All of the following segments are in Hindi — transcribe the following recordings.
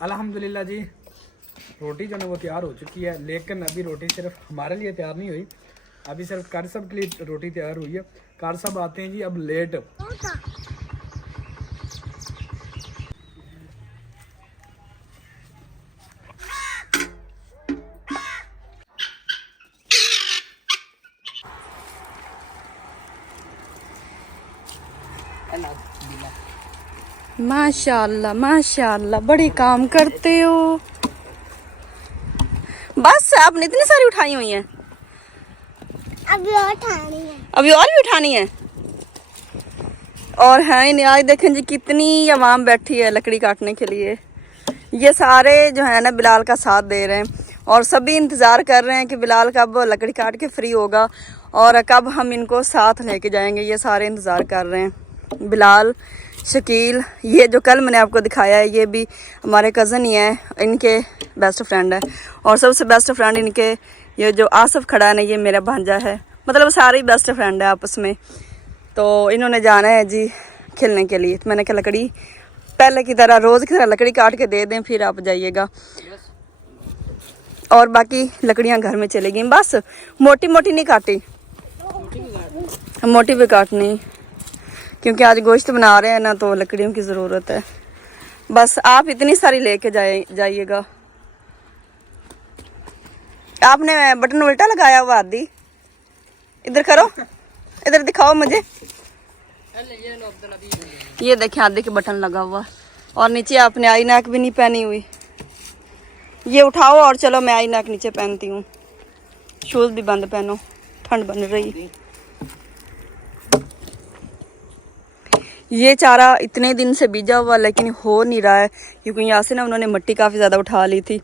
अल्हम्दुलिल्लाह जी, रोटी जो है वो तैयार हो चुकी है, लेकिन अभी रोटी सिर्फ हमारे लिए तैयार नहीं हुई, अभी सिर्फ कार साहब के लिए रोटी तैयार हुई है। कार साहब आते हैं जी अब लेट। माशाल्लाह माशाल्लाह, बड़े काम करते हो। बस आपने इतनी सारी उठाई हुई हैं, अभी और उठानी है, अभी और भी उठानी है। और है नहीं, आज देखें जी कितनी आवाम बैठी है लकड़ी काटने के लिए। ये सारे जो है ना बिलाल का साथ दे रहे हैं और सभी इंतज़ार कर रहे हैं कि बिलाल कब लकड़ी काट के फ्री होगा और कब हम इनको साथ लेके जाएंगे। ये सारे इंतज़ार कर रहे हैं। बिलाल, शकील, ये जो कल मैंने आपको दिखाया है ये भी हमारे कज़न ही है, इनके बेस्ट फ्रेंड है। और सबसे बेस्ट फ्रेंड इनके ये जो आसिफ खड़ा है ना, ये मेरा भांजा है। मतलब सारे ही बेस्ट फ्रेंड है आपस में। तो इन्होंने जाना है जी खेलने के लिए। तो मैंने कहा लकड़ी पहले की तरह रोज़ की तरह लकड़ी काट के दे दें, फिर आप जाइएगा। और बाकी लकड़ियां घर में चली गई। बस मोटी मोटी नहीं काटी, मोटी भी काटनी, क्योंकि आज गोश्त बना रहे हैं ना, तो लकड़ियों की ज़रूरत है। बस आप इतनी सारी लेके जाइएगा। आपने बटन उल्टा लगाया हुआ आदि, इधर करो, इधर दिखाओ मुझे। ये देखें आदि के बटन लगा हुआ और नीचे आपने आई नेक भी नहीं पहनी हुई। ये उठाओ और चलो, मैं आई नेक नीचे पहनती हूँ। शूज़ भी बंद पहनो, ठंड बन रही। ये चारा इतने दिन से बीजा हुआ लेकिन हो नहीं रहा है, क्योंकि यहाँ से ना उन्होंने मिट्टी काफ़ी ज़्यादा उठा ली थी।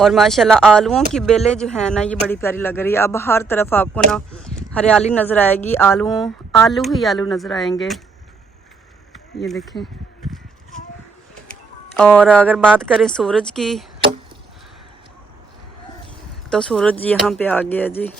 और माशाल्लाह आलूओं की बेलें जो है ना ये बड़ी प्यारी लग रही है। अब हर तरफ आपको ना हरियाली नज़र आएगी, आलू ही आलू नज़र आएंगे। ये देखें। और अगर बात करें सूरज की, तो सूरज यहाँ पे आ गया जी।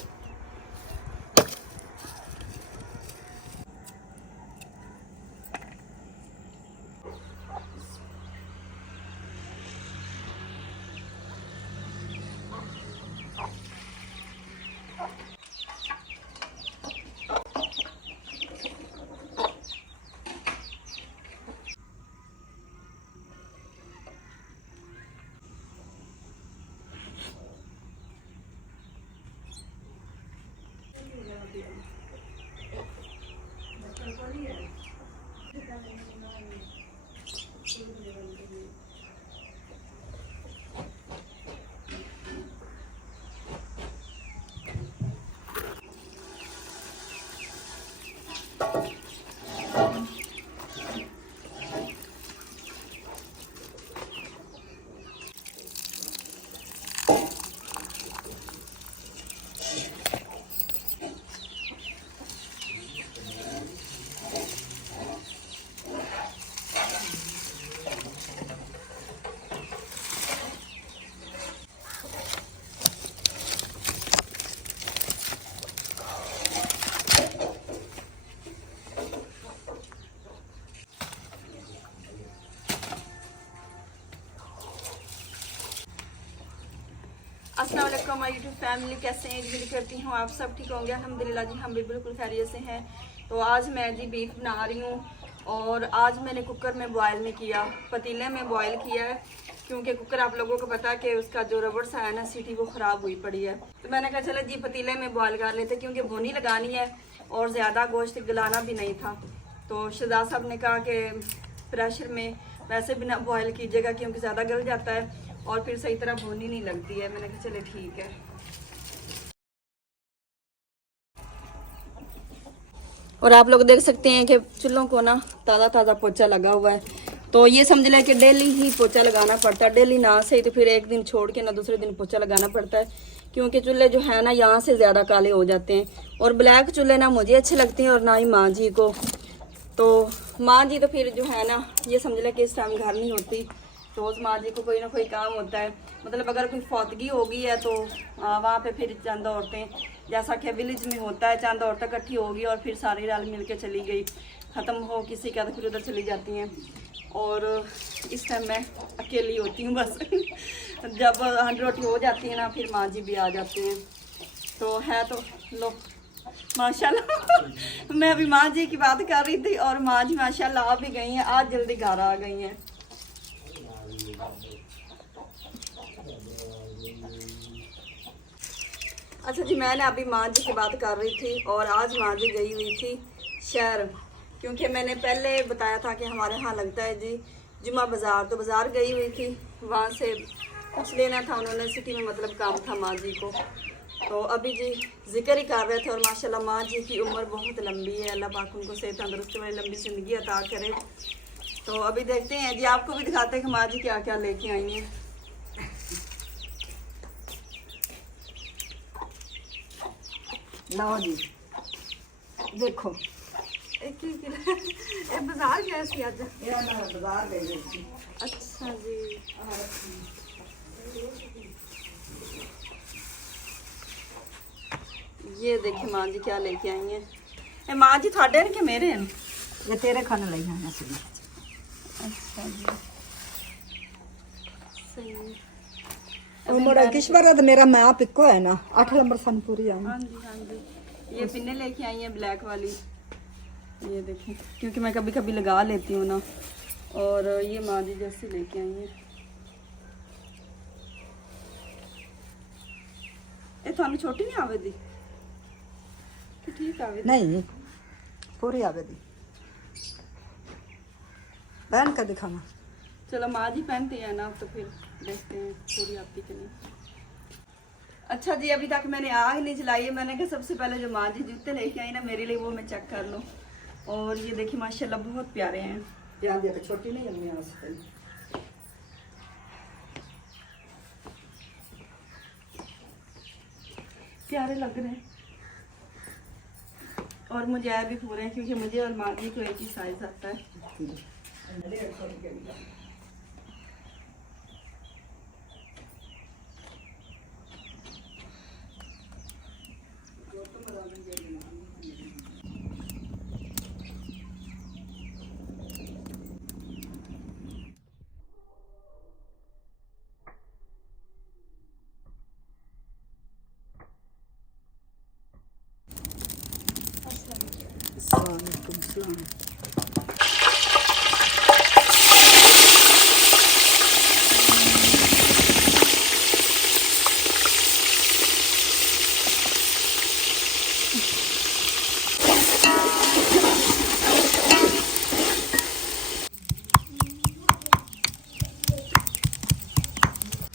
अस्सलाम वालेकुम माय यूट्यूब फैमिली, कैसे हैं? उम्मीद करती हूँ आप सब ठीक होंगे। अल्हम्दुलिल्लाह जी, हम भी बिल्कुल खैरियत से हैं। तो आज मैं जी बीफ बना रही हूँ और आज मैंने कुकर में बॉयल नहीं किया, पतीले में बॉयल किया है, क्योंकि कुकर आप लोगों को पता है कि उसका जो रबड़ सा है ना सीटी वो ख़राब हुई पड़ी है। तो मैंने कहा चलो जी पतीले में बॉयल कर लेते, क्योंकि भुनी लगानी है और ज़्यादा गोश्त गलाना भी नहीं था। तो शहजाद साहब ने कहा कि प्रेशर में वैसे भी ना बॉयल कीजिएगा, क्योंकि ज़्यादा गल जाता है और फिर सही तरह भुनी नहीं लगती है। मैंने कहा चले ठीक है। और आप लोग देख सकते हैं कि चूल्हों को ना ताज़ा ताज़ा पोछा लगा हुआ है। तो ये समझ लें कि डेली ही पोछा लगाना पड़ता है। डेली ना सही तो फिर एक दिन छोड़ के ना दूसरे दिन पोछा लगाना पड़ता है, क्योंकि चूल्हे जो है ना यहाँ से ज़्यादा काले हो जाते हैं। और ब्लैक चूल्हे ना मुझे अच्छे लगते हैं और ना ही माँ जी को। तो माँ जी तो फिर जो है ना ये समझ लें कि इस टाइम घर नहीं होती, रोज़ माँ जी को कोई ना कोई काम होता है, मतलब अगर कोई फौतगी हो गई है तो वहाँ पे फिर चंद औरतें, जैसा कि विलेज में होता है, चंद औरतें इकट्ठी होगी और फिर सारी रल मिल के चली गई, ख़त्म हो किसी का तो फिर उधर चली जाती हैं। और इस टाइम मैं अकेली होती हूँ बस। जब 100 रोटी हो जाती है ना, फिर माँ जी भी आ जाते हैं। तो है तो लो माशाल्लाह। मैं अभी माँ जी की बात कर रही थी और माँ जी माशाल्लाह आ भी गई हैं, आज जल्दी घर आ गई हैं। अच्छा जी, मैंने अभी माँ जी की बात कर रही थी और आज माँ जी गई हुई थी शहर, क्योंकि मैंने पहले बताया था कि हमारे यहाँ लगता है जी जुमा बाज़ार, तो बाज़ार गई हुई थी, वहाँ से कुछ लेना था उन्होंने, सिटी में मतलब काम था माँ जी को। तो अभी जी जिक्र ही कर रहे थे और माशाल्लाह माँ जी की उम्र बहुत लंबी है, अल्लाह पाक उनको सेहत तंदुरुस्ती वाली लंबी ज़िंदगी अता करे। तो अभी देखते हैं जी, आपको भी दिखाते हैं कि माँ जी क्या क्या लेके आई हैं। लो जी देखो बाजार गए सी अज, बाजार गए सी। अच्छा जी, ये देखिए माँ जी क्या लेके आई हैं। ए माँ जी थाडे हैं कि मेरे हैं? ये तेरे खाने लगी हैं सी। अच्छा जी, सही है। वो मोड़ा किश्वर तो मेरा मैं आप इको है ना, 8 नंबर सन पूरी आ। हाँ जी हाँ जी, ये पिन्ने लेके आई हैं ब्लैक वाली, ये देखिए, क्योंकि मैं कभी कभी लगा लेती हूँ ना। और ये माँ जी जैसे लेके आई हैं। ये थानू छोटी नहीं आवे दी कि ठीक आवे दी? नहीं पूरी आवे दी, पहन कर दिखाना। चलो माँ जी पहनते हैं ना, तो फिर देखते हैं पूरी आती कि नहीं। अच्छा जी, अभी तक मैंने आग नहीं जलाई है, मैंने कहा सबसे पहले जो माँ जी जूते लेके आई ना मेरे लिए, वो मैं चेक कर लूँ। और ये देखिए माशाल्लाह बहुत प्यारे हैं। ध्यान दिया छोटी नहीं हमने आ सकती। प्यारे लग रहे हैं और मुझे ऐड भी हो रहे हैं, क्योंकि मुझे और माँ जी को एक ही साइज आता है।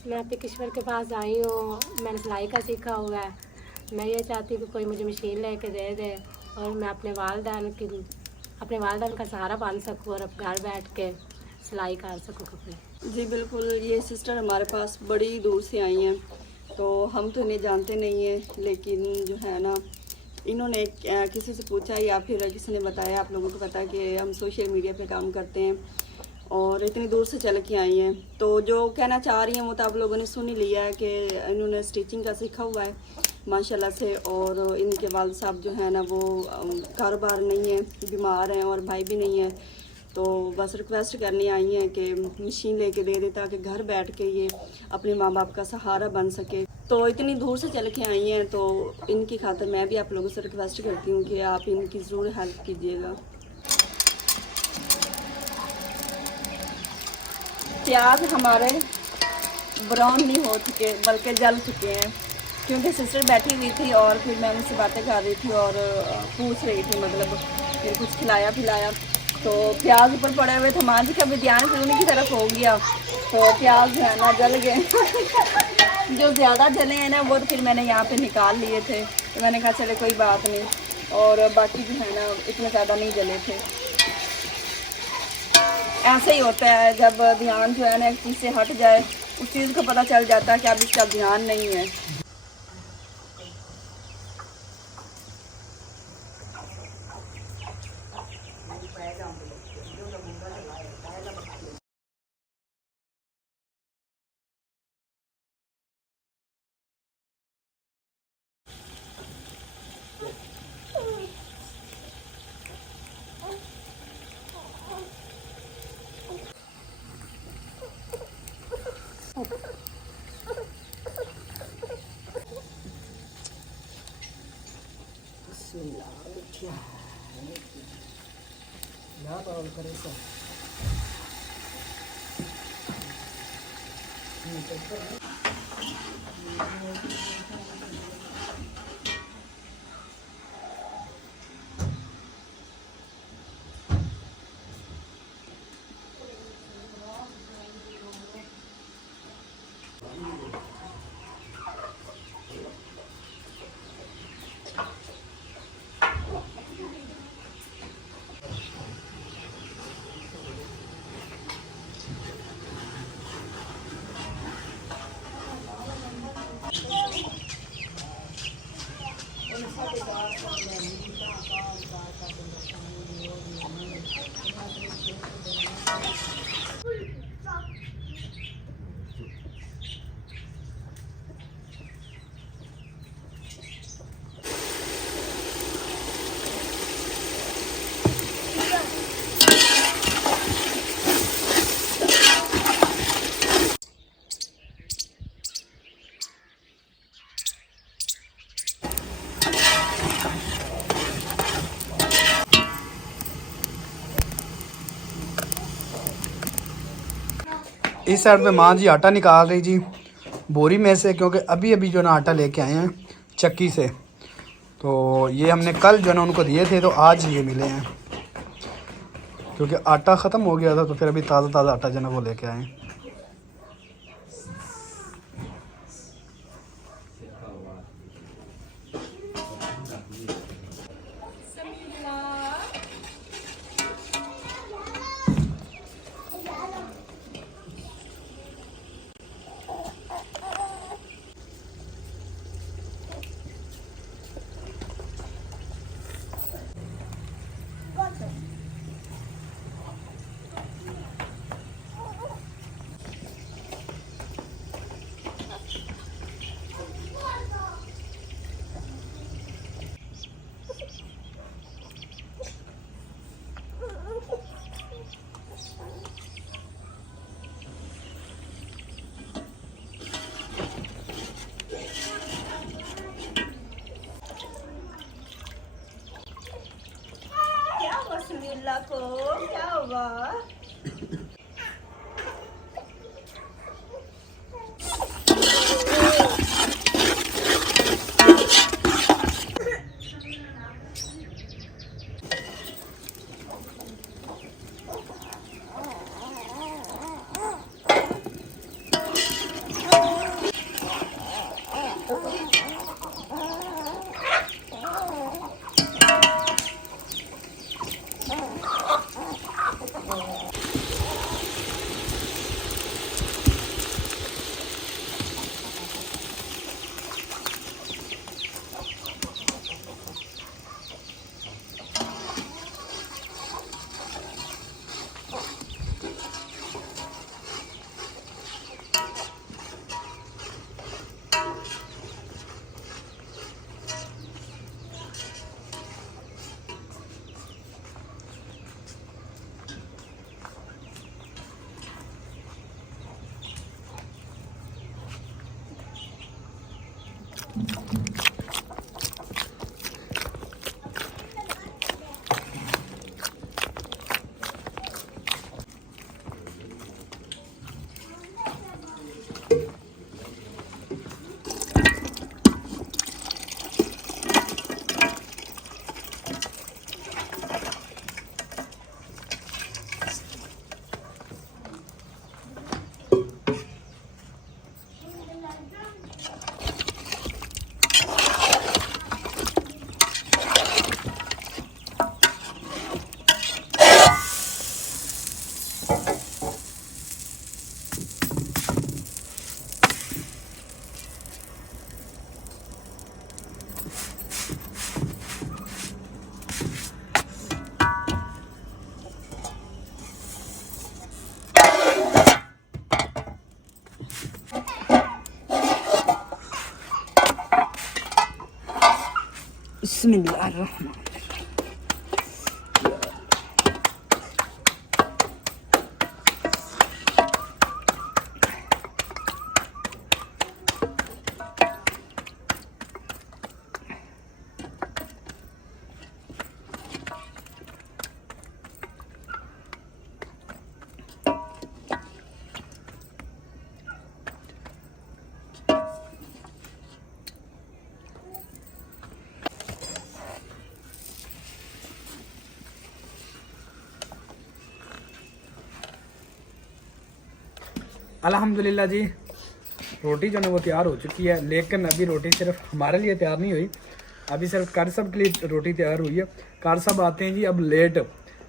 मैं आपके किश्वर के पास आई हूँ, मैंने सिलाई का सीखा हुआ है। मैं ये चाहती हूँ कि कोई मुझे मशीन लेके दे दे और मैं अपने वालदान का सहारा बन सकूँ और अब घर बैठ के सिलाई कर सकूँ कपड़े। जी बिल्कुल, ये सिस्टर हमारे पास बड़ी दूर से आई हैं, तो हम तो इन्हें जानते नहीं हैं, लेकिन जो है ना इन्होंने किसी से पूछा या फिर किसी ने बताया, आप लोगों को पता है कि हम सोशल मीडिया पे काम करते हैं और इतनी दूर से चल के आई हैं। तो जो कहना चाह रही हैं वो तो आप लोगों ने सुन ही लिया है कि इन्होंने स्टिचिंग का सीखा हुआ है माशाल्लाह से। और इनके वालिद साहब जो है ना वो कारोबार नहीं है, बीमार हैं और भाई भी नहीं है। तो बस रिक्वेस्ट करने आई हैं कि मशीन लेके दे दे ताकि घर बैठ के ये अपने माँ बाप का सहारा बन सके। तो इतनी दूर से चल के आई हैं, तो इनकी खातिर मैं भी आप लोगों से रिक्वेस्ट करती हूँ कि आप इनकी ज़रूर हेल्प कीजिएगा। प्याज हमारे ब्राउन नहीं हो चुके बल्कि जल चुके हैं, क्योंकि सिस्टर बैठी हुई थी और फिर मैं उनसे बातें कर रही थी और पूछ रही थी, मतलब फिर कुछ खिलाया पिलाया। तो प्याज ऊपर पड़े हुए थे, माँ जी का भी ध्यान फिर उन्हीं की तरफ हो गया, तो प्याज जो है ना जल गए। जो ज़्यादा जले हैं ना वो तो फिर मैंने यहाँ पे निकाल लिए थे, तो मैंने कहा चले कोई बात नहीं, और बाकी जो है ना इतने ज़्यादा नहीं जले थे। ऐसे ही होता है, जब ध्यान जो है ना एक चीज़ से हट जाए उस चीज़ को पता चल जाता है कि अब इसका ध्यान नहीं है। करे तो इस साइड पे माँ जी आटा निकाल रही जी बोरी में से, क्योंकि अभी अभी जो ना आटा लेके आए हैं चक्की से। तो ये हमने कल जो ना उनको दिए थे, तो आज ये मिले हैं, क्योंकि आटा ख़त्म हो गया था। तो फिर अभी ताज़ा ताज़ा आटा जो ना वो लेके आए हैं। को क्या हुआ? बिस्मिल्लाहिर्रहमान। अल्हम्दुलिल्लाह जी, रोटी जो है वो तैयार हो चुकी है, लेकिन अभी रोटी सिर्फ हमारे लिए तैयार नहीं हुई, अभी सिर्फ कार साहब के लिए रोटी तैयार हुई है। कार साहब आते हैं जी अब लेट,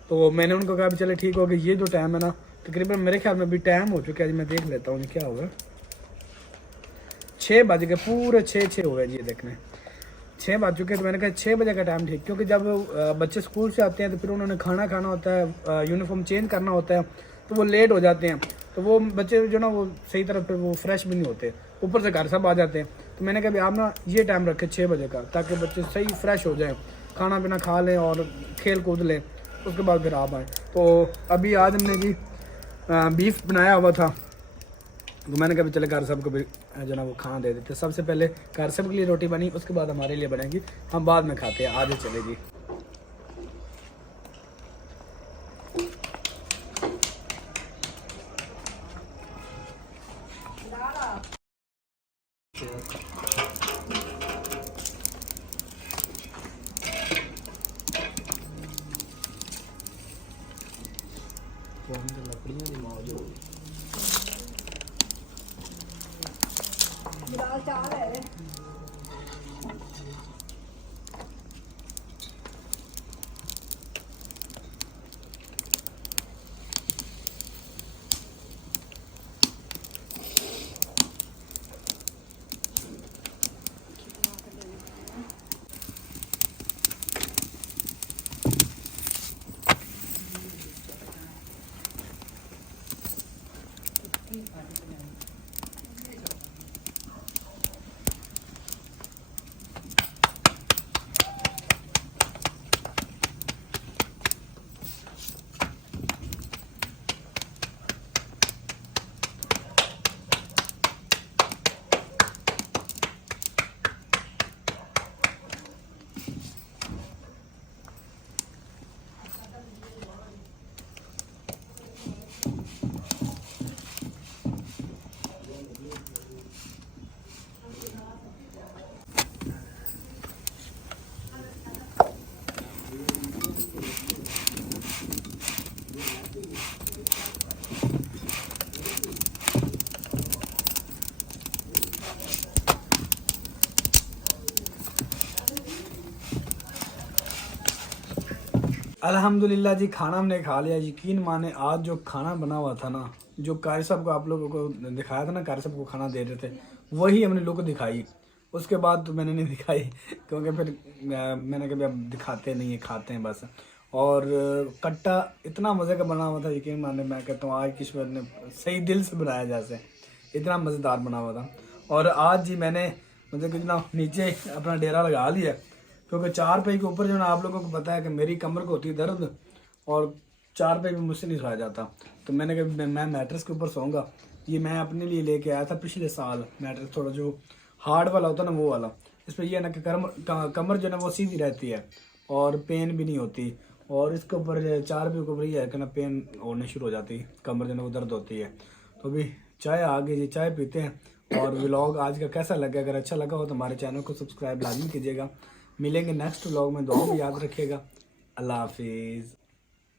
तो मैंने उनको कहा चले ठीक हो गया, ये जो टाइम है ना तकरीबन मेरे ख्याल में अभी टाइम हो चुका है जी, मैं देख लेता हूँ क्या होगा। 6 बज गए, पूरे 6 हो गए जी, देखने 6 बज चुके हैं। तो मैंने कहा 6 बजे का टाइम ठीक, क्योंकि जब बच्चे स्कूल से आते हैं तो फिर उन्होंने खाना खाना होता है, यूनिफॉर्म चेंज करना होता है, तो वो लेट हो जाते हैं, तो वो बच्चे जो ना वो सही तरह फिर वो फ्रेश भी नहीं होते, ऊपर से घर सब आ जाते हैं। तो मैंने कहा आप ना ये टाइम रखें 6 बजे का, ताकि बच्चे सही फ्रेश हो जाएं, खाना पीना खा लें और खेल कूद लें, उसके बाद फिर आप आएँ। तो अभी आज हमने जी बीफ बनाया हुआ था, तो मैंने कहा चले कार साहब को भी जो ना वो खाना दे देते। सबसे पहले कार साहब के लिए रोटी बनी, उसके बाद हमारे लिए बनेगी, हम बाद में खाते हैं, आगे चलेगी। बिलाल चाल है अल्हम्दुलिल्लाह जी, खाना हमने खा लिया। यकीन माने आज जो खाना बना हुआ था ना, जो कारी साहब को आप लोगों को दिखाया था ना, कारी साहब को खाना दे रहे थे, वही हमने लोग को दिखाई। उसके बाद तो मैंने नहीं दिखाई, क्योंकि फिर मैंने कभी अब दिखाते नहीं है, खाते हैं बस। और कट्टा इतना मज़े का बना हुआ था, यकीन माने मैं कहता हूँ आज किस्मत ने सही दिल से बनाया, जैसे इतना मज़ेदार बना हुआ था। और आज जी मैंने मतलब कितना नीचे अपना डेरा लगा लिया, क्योंकि 4 पे के ऊपर जो ना आप लोगों को पता है कि मेरी कमर को होती है दर्द, और 4 पे भी मुझसे नहीं सोया जाता। तो मैंने कहा मैं मैट्रेस के ऊपर सोऊंगा। ये मैं अपने लिए लेके आया था पिछले साल, मैट्रेस थोड़ा जो हार्ड वाला होता है ना वो वाला। इस पर यह है ना कि कमर जो है ना वो सीधी रहती है और पेन भी नहीं होती। और इसके ऊपर 4 पे के ऊपर ये है कि ना पेन होने शुरू हो जाती है, कमर जो है ना वो दर्द होती है। तो अभी चाय आ गई जी, चाय पीते हैं। और व्लॉग आज का कैसा लगा, अगर अच्छा लगा हो तो हमारे चैनल को सब्सक्राइब लाजमी कीजिएगा। मिलेंगे नेक्स्ट व्लॉग में, दुआ में याद रखिएगा। अल्लाह हाफिज़।